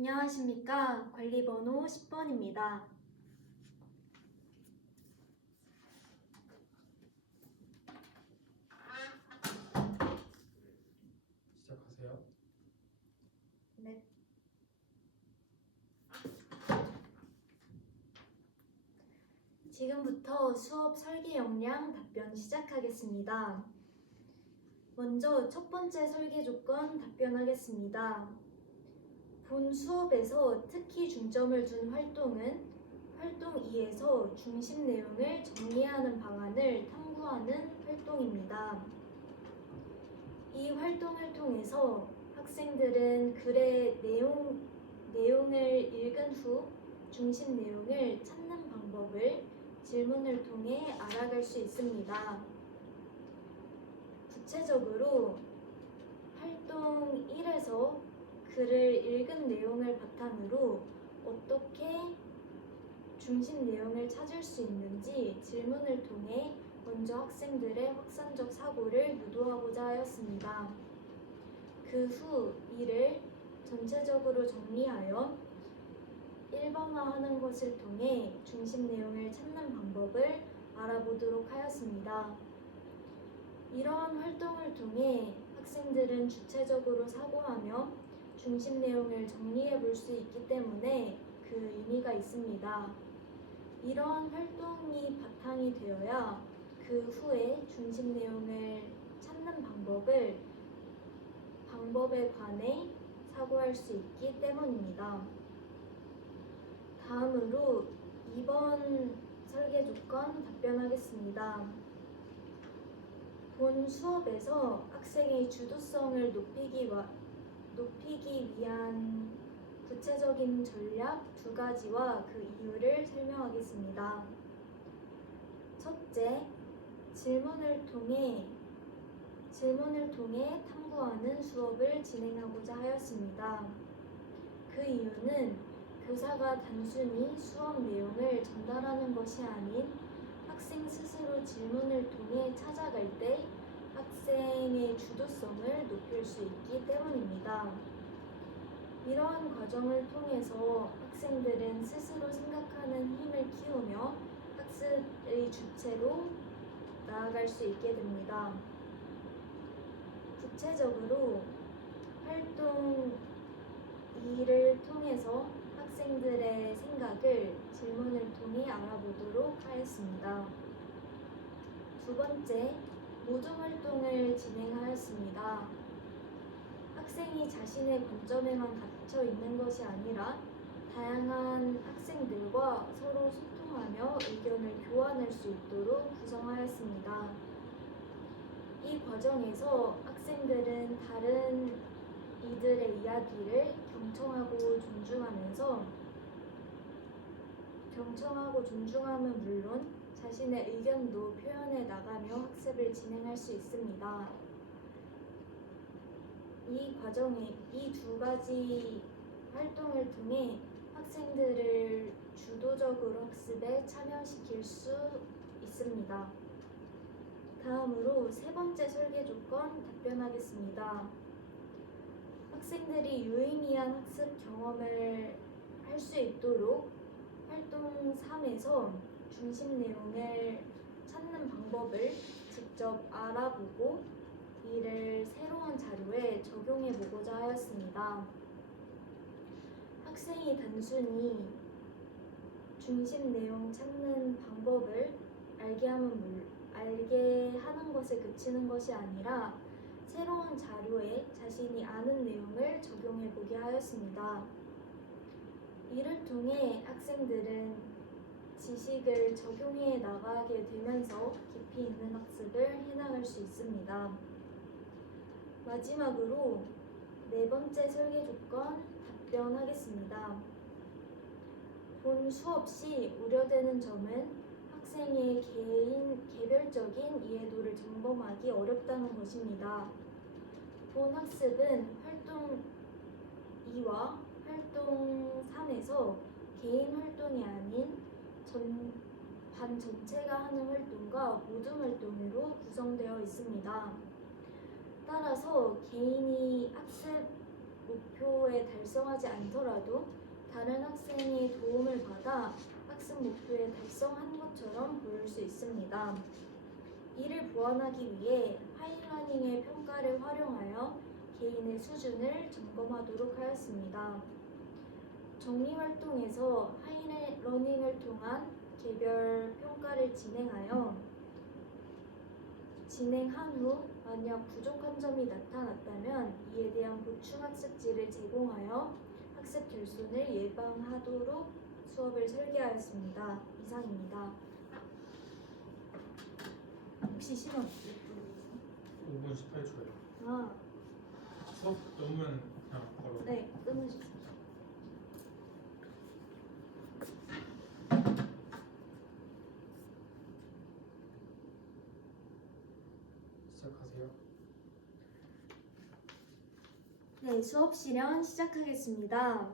안녕하십니까. 관리번호 10번입니다. 시작하세요. 네. 지금부터 수업 설계 역량 답변 시작하겠습니다. 먼저 첫 번째 설계 조건 답변하겠습니다. 본 수업에서 특히 중점을 둔 활동은 활동 2에서 중심 내용을 정리하는 방안을 탐구하는 활동입니다. 이 활동을 통해서 학생들은 글의 내용을 읽은 후 중심 내용을 찾는 방법을 질문을 통해 알아갈 수 있습니다. 구체적으로 활동 1에서 글을 읽은 내용을 바탕으로 어떻게 중심 내용을 찾을 수 있는지 질문을 통해 먼저 학생들의 확산적 사고를 유도하고자 하였습니다. 그 후 이를 전체적으로 정리하여 1번화하는 것을 통해 중심 내용을 찾는 방법을 알아보도록 하였습니다. 이러한 활동을 통해 학생들은 주체적으로 사고하며 중심 내용을 정리해 볼 수 있기 때문에 그 의미가 있습니다. 이러한 활동이 바탕이 되어야 그 후에 중심 내용을 찾는 방법에 관해 사고할 수 있기 때문입니다. 다음으로 2번 설계 조건 답변하겠습니다. 본 수업에서 학생의 주도성을 높이기 위한 구체적인 전략 2가지와 그 이유를 설명하겠습니다. 첫째, 질문을 통해 탐구하는 수업을 진행하고자 하였습니다. 그 이유는 교사가 단순히 수업 내용을 전달하는 것이 아닌 학생 스스로 질문을 통해 찾아갈 때 학생의 주도성을 높일 수 있기 때문입니다. 이러한 과정을 통해서 학생들은 스스로 생각하는 힘을 키우며 학습의 주체로 나아갈 수 있게 됩니다. 구체적으로 활동 2를 통해서 학생들의 생각을 질문을 통해 알아보도록 하였습니다. 두 번째, 모둠 활동을 진행하였습니다. 학생이 자신의 관점에만 갇혀 있는 것이 아니라 다양한 학생들과 서로 소통하며 의견을 교환할 수 있도록 구성하였습니다. 이 과정에서 학생들은 다른 이들의 이야기를 경청하고 존중함은 물론 자신의 의견도 표현해 나가며 학습을 진행할 수 있습니다. 이 2가지 활동을 통해 학생들을 주도적으로 학습에 참여시킬 수 있습니다. 다음으로 세 번째 설계 조건 답변하겠습니다. 학생들이 유의미한 학습 경험을 할 수 있도록 활동 3에서 중심 내용을 찾는 방법을 직접 알아보고 이를 새로운 자료에 적용해 보고자 하였습니다. 학생이 단순히 중심 내용 찾는 방법을 알게 하는 것에 그치는 것이 아니라 새로운 자료에 자신이 아는 내용을 적용해 보게 하였습니다. 이를 통해 학생들은 지식을 적용해 나가게 되면서 깊이 있는 학습을 해나갈 수 있습니다. 마지막으로 네 번째 설계 조건 답변하겠습니다. 본 수업 시 우려되는 점은 학생의 개별적인 이해도를 점검하기 어렵다는 것입니다. 본 학습은 활동 2와 활동 3에서 개인 활동이 아닌 반 전체가 하는 활동과 모둠 활동으로 구성되어 있습니다. 따라서 개인이 학습 목표에 달성하지 않더라도 다른 학생이 도움을 받아 학습 목표에 달성한 것처럼 보일 수 있습니다. 이를 보완하기 위해 하이러닝의 평가를 활용하여 개인의 수준을 점검하도록 하였습니다. 정리활동에서 하이러닝을 통한 개별 평가를 진행한 후 만약 부족한 점이 나타났다면 이에 대한 보충 학습지를 제공하여 학습 결손을 예방하도록 수업을 설계하였습니다. 이상입니다. 혹시 시간 어떻게 보내세요? 5분 18초요. 아, 수업 너무면 그냥 바로. 네, 끊으주세요. 시작하세요. 네, 수업 실현 시작하겠습니다.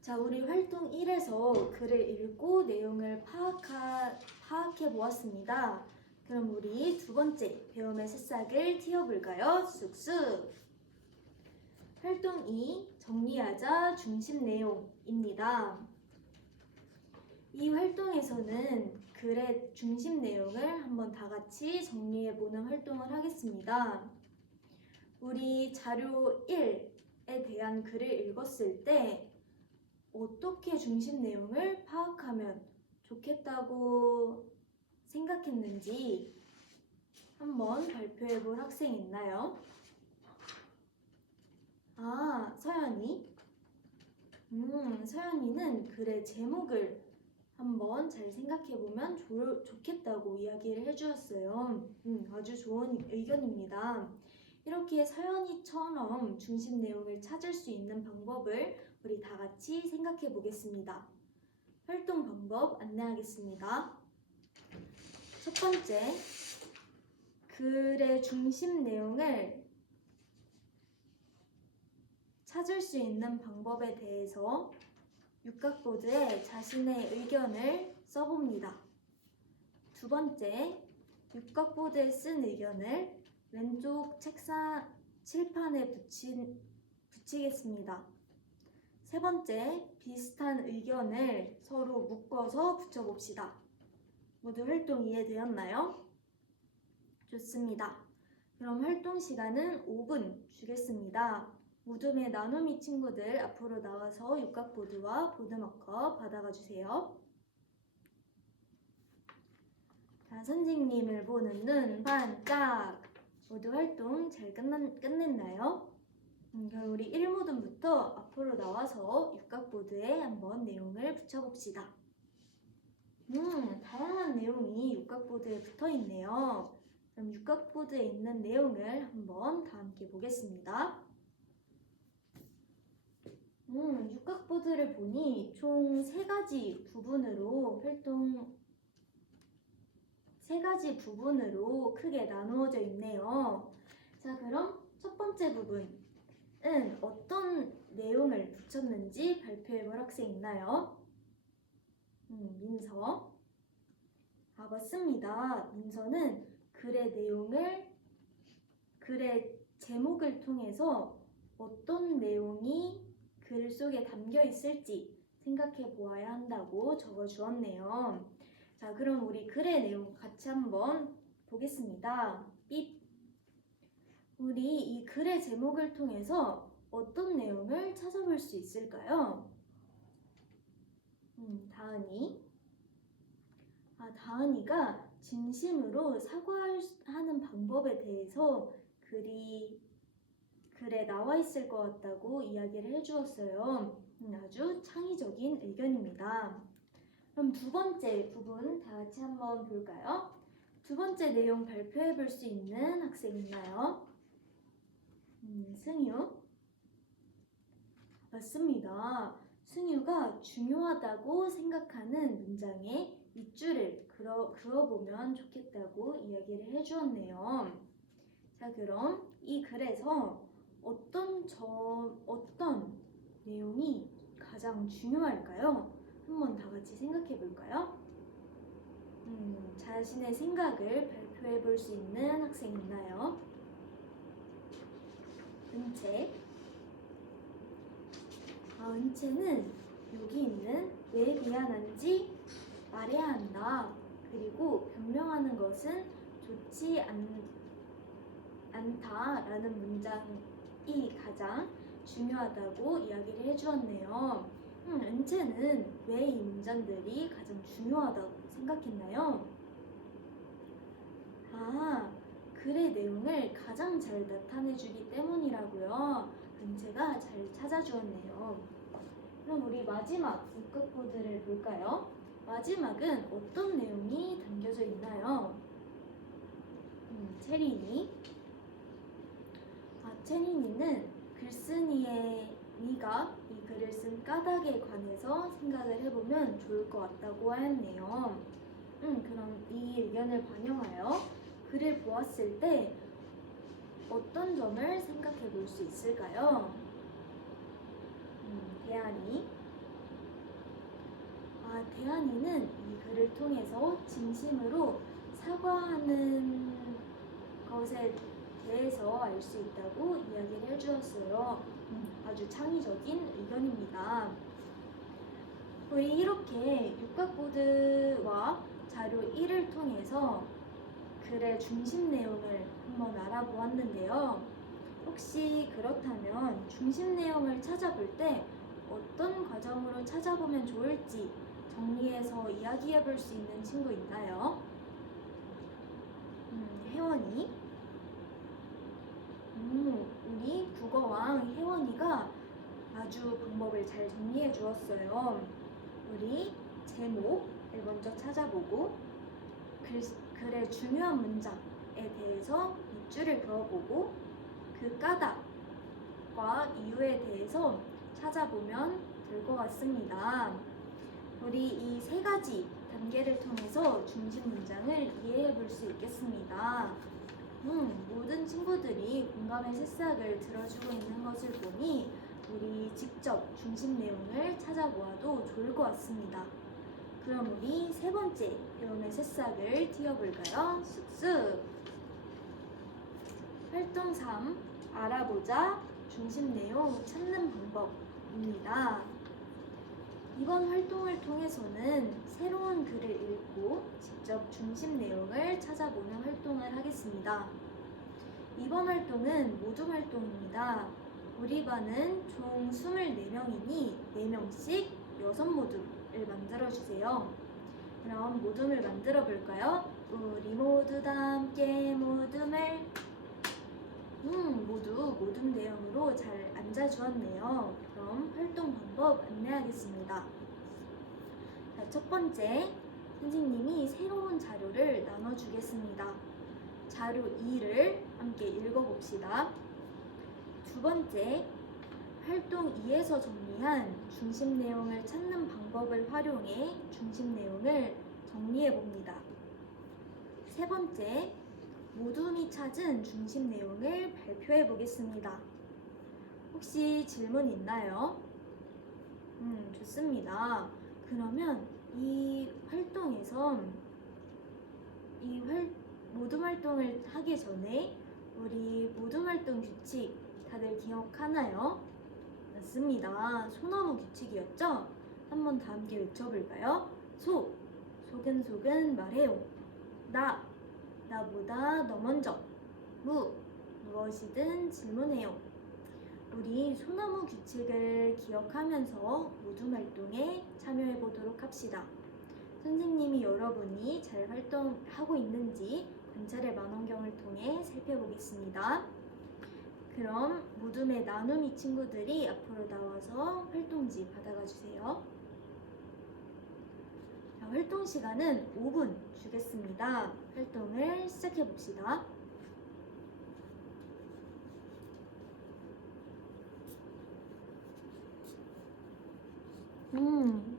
자, 우리 활동 1에서 글을 읽고 내용을 파악해 보았습니다. 그럼 우리 두 번째 배움의 새싹을 틔워볼까요? 쑥쑥! 활동 2, 정리하자 중심 내용입니다. 이 활동에서는 글의 중심 내용을 한번 다 같이 정리해보는 활동을 하겠습니다. 우리 자료 1에 대한 글을 읽었을 때 어떻게 중심 내용을 파악하면 좋겠다고 생각했는지 한번 발표해 볼 학생 있나요? 아, 서연이? 서연이는 글의 제목을 한번 잘 생각해 보면 좋겠다고 이야기를 해주었어요. 아주 좋은 의견입니다. 이렇게 서연이처럼 중심 내용을 찾을 수 있는 방법을 우리 다 같이 생각해 보겠습니다. 활동 방법 안내하겠습니다. 첫 번째, 글의 중심 내용을 찾을 수 있는 방법에 대해서 육각보드에 자신의 의견을 써봅니다. 두 번째, 육각보드에 쓴 의견을 왼쪽 책상 칠판에 붙이겠습니다. 세 번째, 비슷한 의견을 서로 묶어서 붙여봅시다. 모두 활동 이해되었나요? 좋습니다. 그럼 활동 시간은 5분 주겠습니다. 무덤의 나눔이 친구들 앞으로 나와서 육각보드와 보드마커 받아가 주세요. 자, 선생님을 보는 눈 반짝! 모두 활동 잘 끝냈나요? 그럼 우리 1무덤부터 앞으로 나와서 육각보드에 한번 내용을 붙여봅시다. 다양한 내용이 육각보드에 붙어있네요. 그럼 육각보드에 있는 내용을 한번 다 함께 보겠습니다. 육각보드를 보니 총 3가지 부분으로 크게 나누어져 있네요. 자, 그럼 첫 번째 부분은 어떤 내용을 붙였는지 발표해볼 학생 있나요? 민서. 아, 맞습니다. 민서는 글의 제목을 통해서 어떤 내용이 글 속에 담겨 있을지 생각해 보아야 한다고 적어 주었네요. 자, 그럼 우리 글의 내용 같이 한번 보겠습니다. 삐. 우리 이 글의 제목을 통해서 어떤 내용을 찾아볼 수 있을까요? 다은이. 아, 다은이가 진심으로 사과하는 방법에 대해서 글에 나와 있을 것 같다고 이야기를 해주었어요. 아주 창의적인 의견입니다. 그럼 두 번째 부분 다 같이 한번 볼까요? 두 번째 내용 발표해 볼 수 있는 학생 있나요? 승유. 맞습니다. 승유가 중요하다고 생각하는 문장에 밑줄을 그어보면 좋겠다고 이야기를 해주었네요. 자, 그럼 이 글에서 어떤 내용이 가장 중요할까요? 한번 다 같이 생각해 볼까요? 자신의 생각을 발표해 볼 수 있는 학생 있나요? 은채. 은채는 여기 있는 왜 미안한지 말해야 한다. 그리고 변명하는 것은 좋지 않다라는 문장이 가장 중요하다고 이야기를 해주었네요. 은채는 왜 이 문장들이 가장 중요하다고 생각했나요? 글의 내용을 가장 잘 나타내주기 때문이라고요. 은채가 잘 찾아주었네요. 그럼 우리 마지막 육각보드를 볼까요? 마지막은 어떤 내용이 담겨져 있나요? 체린이. 체린이는 글쓴이가 이 글을 쓴 까닭에 관해서 생각을 해보면 좋을 것 같다고 하였네요. 그럼 이 의견을 반영하여 글을 보았을 때 어떤 점을 생각해 볼 수 있을까요? 대안이. 대안이는 이 글을 통해서 진심으로 사과하는 것에 대해서 알 수 있다고 이야기를 해주었어요. 아주 창의적인 의견입니다. 우리 이렇게 육각보드와 자료 1을 통해서 글의 중심 내용을 한번 알아보았는데요. 혹시 그렇다면 중심 내용을 찾아볼 때 어떤 과정으로 찾아보면 좋을지 정리해서 이야기해 볼 수 있는 친구 있나요? 혜원이. 우리 국어왕 혜원이가 아주 방법을 잘 정리해 주었어요. 우리 제목을 먼저 찾아보고 글의 중요한 문장에 대해서 밑줄을 그어보고 그 까닭과 이유에 대해서 찾아보면 될 것 같습니다. 우리 이 세 가지 단계를 통해서 중심 문장을 이해해 볼 수 있겠습니다. 모든 친구들이 공감의 새싹을 들어주고 있는 것을 보니 우리 직접 중심 내용을 찾아보아도 좋을 것 같습니다. 그럼 우리 세 번째 배움의 새싹을 띄워볼까요? 쑥쑥! 활동 3. 알아보자. 중심 내용 찾는 방법입니다. 이번 활동을 통해서는 새로운 글을 읽고 직접 중심 내용을 찾아보는 활동을 하겠습니다. 이번 활동은 모둠 활동입니다. 우리 반은 총 24명이니 4명씩 6모둠을 만들어주세요. 그럼 모둠을 만들어 볼까요? 우리 모두 다 함께 모둠을. 모두 모둠 대형으로 잘 앉아주었네요. 그럼 활동 방법 안내하겠습니다. 자, 첫 번째, 선생님이 새로운 자료를 나눠주겠습니다. 자료 2를 함께 읽어봅시다. 두 번째, 활동 2에서 정리한 중심 내용을 찾는 방법을 활용해 중심 내용을 정리해봅니다. 세 번째, 모둠이 찾은 중심 내용을 발표해 보겠습니다. 혹시 질문 있나요? 좋습니다. 그러면 이 활동에서 모둠 활동을 하기 전에 우리 모둠 활동 규칙 다들 기억하나요? 맞습니다. 소나무 규칙이었죠? 한번 다 함께 외쳐볼까요? 소근소근 말해요. 나보다 너 먼저. 무엇이든 질문해요. 우리 소나무 규칙을 기억하면서 모둠 활동에 참여해 보도록 합시다. 선생님이 여러분이 잘 활동하고 있는지 관찰의 망원경을 통해 살펴보겠습니다. 그럼 모둠의 나눔이 친구들이 앞으로 나와서 활동지 받아가 주세요. 자, 활동 시간은 5분 주겠습니다. 활동을 시작해 봅시다.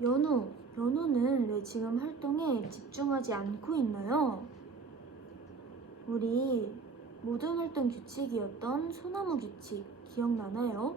연우는 왜 지금 활동에 집중하지 않고 있나요? 우리 모둠 활동 규칙이었던 소나무 규칙 기억나나요?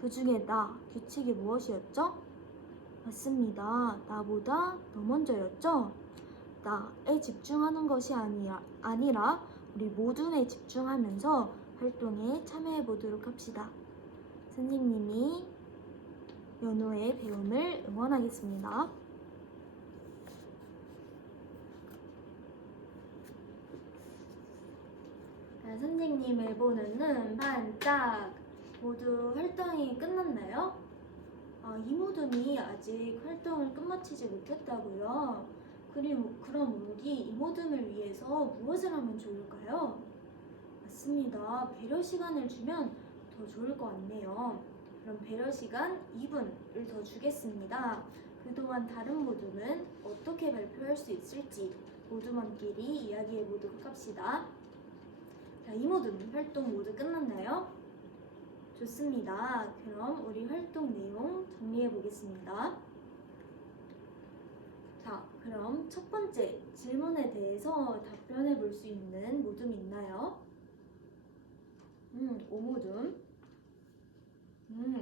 그 중에 규칙이 무엇이었죠? 맞습니다. 나보다 너 먼저였죠? 나에 집중하는 것이 아니라 우리 모둠에 집중하면서 활동에 참여해 보도록 합시다. 선생님이 연우의 배움을 응원하겠습니다. 선생님 일본어는 반짝. 모두 활동이 끝났나요? 이모듬이 아직 활동을 끝마치지 못했다고요? 그럼 우리 이모듬을 위해서 무엇을 하면 좋을까요? 맞습니다. 배려 시간을 주면 더 좋을 것 같네요. 그럼 배려 시간 2분을 더 주겠습니다. 그동안 다른 모둠은 어떻게 발표할 수 있을지 모둠원끼리 이야기해 보도록 합시다. 자, 이모둠 활동 모두 끝났나요? 좋습니다. 그럼 우리 활동 내용 정리해 보겠습니다. 자, 그럼 첫 번째 질문에 대해서 답변해 볼 수 있는 모둠 있나요? 오모둠.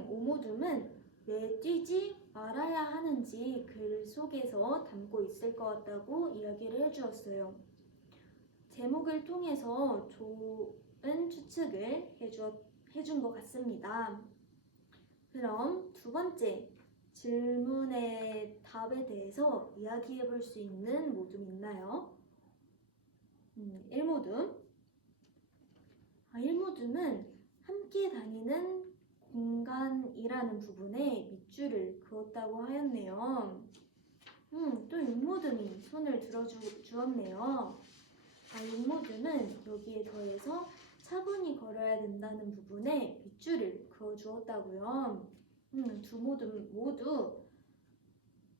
오모둠은 왜 뛰지 말아야 하는지 글 속에서 담고 있을 것 같다고 이야기를 해주었어요. 제목을 통해서 좋은 추측을 해준 것 같습니다. 그럼 두 번째 질문의 답에 대해서 이야기해 볼 수 있는 모둠 있나요? 1모둠. 1모둠은 함께 다니는 공간이라는 부분에 밑줄을 그었다고 하였네요. 또 6모둠이 손을 들어주었네요. 6모둠은 여기에 더해서 차분히 걸어야 된다는 부분에 밑줄을 그어주었다고요. 두 모둠 모두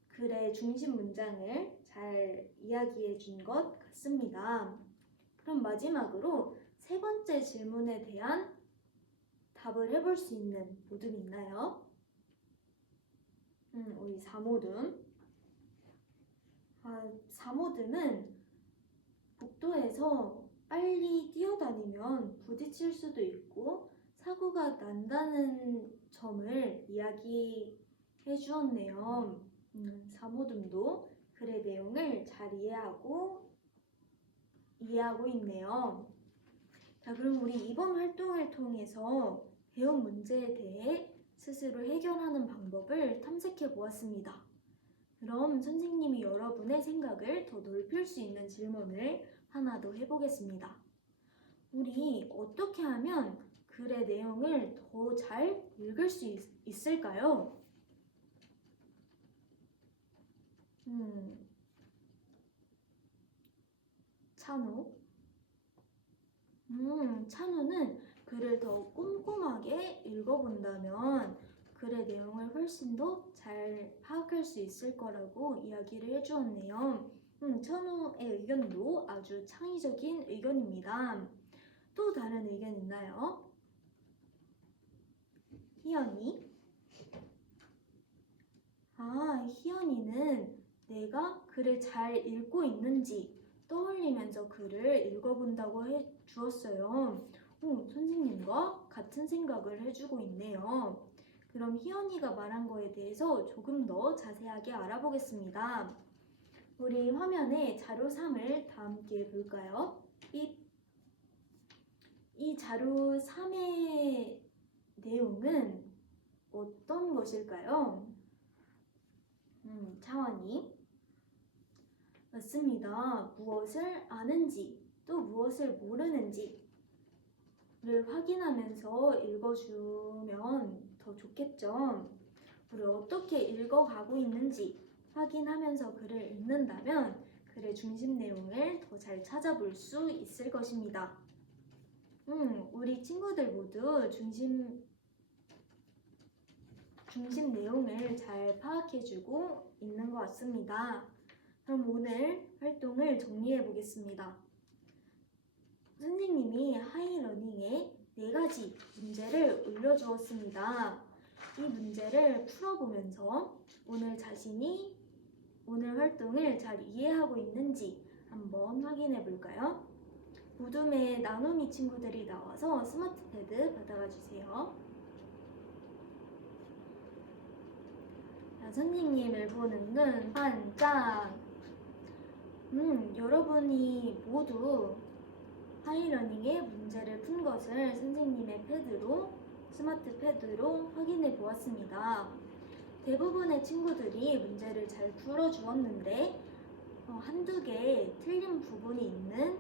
글의 중심 문장을 잘 이야기해 준 것 같습니다. 그럼 마지막으로 세 번째 질문에 대한 답을 해볼 수 있는 모둠 있나요? 우리 4모둠. 4모둠은 복도에서 빨리 뛰어다니면 부딪힐 수도 있고 사고가 난다는 점을 이야기해 주었네요. 4모둠도 글의 내용을 잘 이해하고 있네요. 자, 그럼 우리 이번 활동을 통해서 배운 문제에 대해 스스로 해결하는 방법을 탐색해 보았습니다. 그럼 선생님이 여러분의 생각을 더 넓힐 수 있는 질문을 하나 더 해보겠습니다. 우리 어떻게 하면 글의 내용을 더 잘 읽을 수 있을까요? 찬우. 찬우는 글을 더 꼼꼼하게 읽어본다면 글의 내용을 훨씬 더 잘 파악할 수 있을 거라고 이야기를 해주었네요. 찬우의 의견도 아주 창의적인 의견입니다. 또 다른 의견 있나요? 희연이. 희연이는 내가 글을 잘 읽고 있는지 떠올리면서 글을 읽어본다고 해주었어요. 선생님과 같은 생각을 해주고 있네요. 그럼 희연이가 말한 거에 대해서 조금 더 자세하게 알아보겠습니다. 우리 화면에 자료 3을 다 함께 볼까요? 이 자료 3의 내용은 어떤 것일까요? 차원이. 맞습니다. 무엇을 아는지 또 무엇을 모르는지를 확인하면서 읽어주면 더 좋겠죠. 우리 어떻게 읽어가고 있는지 확인하면서 글을 읽는다면 글의 중심 내용을 더 잘 찾아볼 수 있을 것입니다. 우리 친구들 모두 중심 내용을 잘 파악해주고 있는 것 같습니다. 그럼 오늘 활동을 정리해 보겠습니다. 선생님이 하이러닝에 4가지 문제를 올려주었습니다. 이 문제를 풀어보면서 오늘 활동을 잘 이해하고 있는지 한번 확인해 볼까요? 모둠의 나눔이 친구들이 나와서 스마트 패드 받아가 주세요. 선생님을 보는 눈 반짝. 여러분이 모두 하이러닝의 문제를 푼 것을 선생님의 스마트 패드로 확인해 보았습니다. 대부분의 친구들이 문제를 잘 풀어주었는데 한두 개 틀린 부분이 있는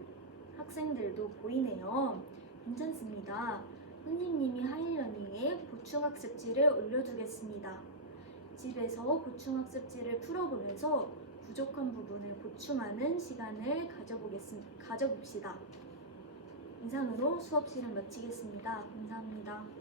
학생들도 보이네요. 괜찮습니다. 선생님이 하이러닝에 보충학습지를 올려두겠습니다. 집에서 보충학습지를 풀어보면서 부족한 부분을 보충하는 시간을 가져봅시다. 이상으로 수업 시간 마치겠습니다. 감사합니다.